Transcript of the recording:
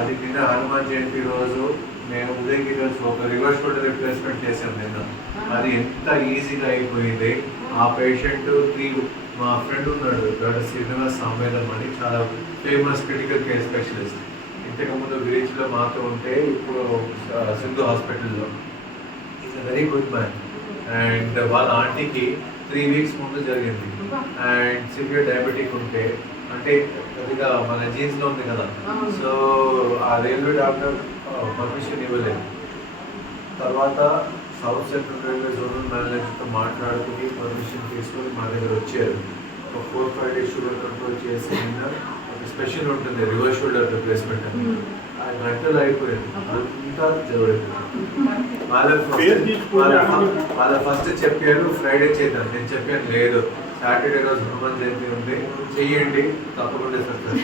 అది నిన్న హనుమాన్ జయంతి రోజు మేము ఉదయగిరి రోజు ఒక రివర్స్ షోల్డర్ రిప్లేస్మెంట్ చేసాం నిన్న. అది ఎంత ఈజీగా అయిపోయింది. ఆ పేషెంట్ మా ఫ్రెండ్ ఉన్నాడు డాక్టర్ శ్రీనివాస్ సాంబేదం అని, చాలా ఫేమస్ క్రిటికల్ కేర్ స్పెషలిస్ట్. ఇంతకుముందు విలేజ్లో మాతో ఉంటే ఇప్పుడు సింధు హాస్పిటల్లో. Is a very good man. And వాళ్ళ ఆంటీకి 3 weeks ముందు జరిగింది. అండ్ సివియర్ డయాబెటిక్ ఉంటే, అంటే కొద్దిగా మన జీన్స్లో ఉంది కదా, సో ఆ రైల్వే డాక్టర్ పర్మిషన్ ఇవ్వలేదు. తర్వాత సౌత్ సెంట్రల్ రైల్వే జోనల్ మేనేజర్తో మాట్లాడుకుని పర్మిషన్ తీసుకొని మా దగ్గర వచ్చారు. ఒక 4-5 days షుగర్ కంట్రోల్ చేసి ఒక స్పెషల్ ఉంటుంది రివర్స్ షోల్డర్ రిప్లేస్మెంట్ అని. ఆ గంటలు అయిపోయింది, అంతా జరుగుతుంది. వాళ్ళ ఫస్ట్ చెప్పారు ఫ్రైడే చేద్దాం. నేను చెప్పాను లేదు, సాటర్డే రోజు హనుమాన్ జయంతి ఉంది, చెయ్యండి, తప్పకుండా సక్సెస్.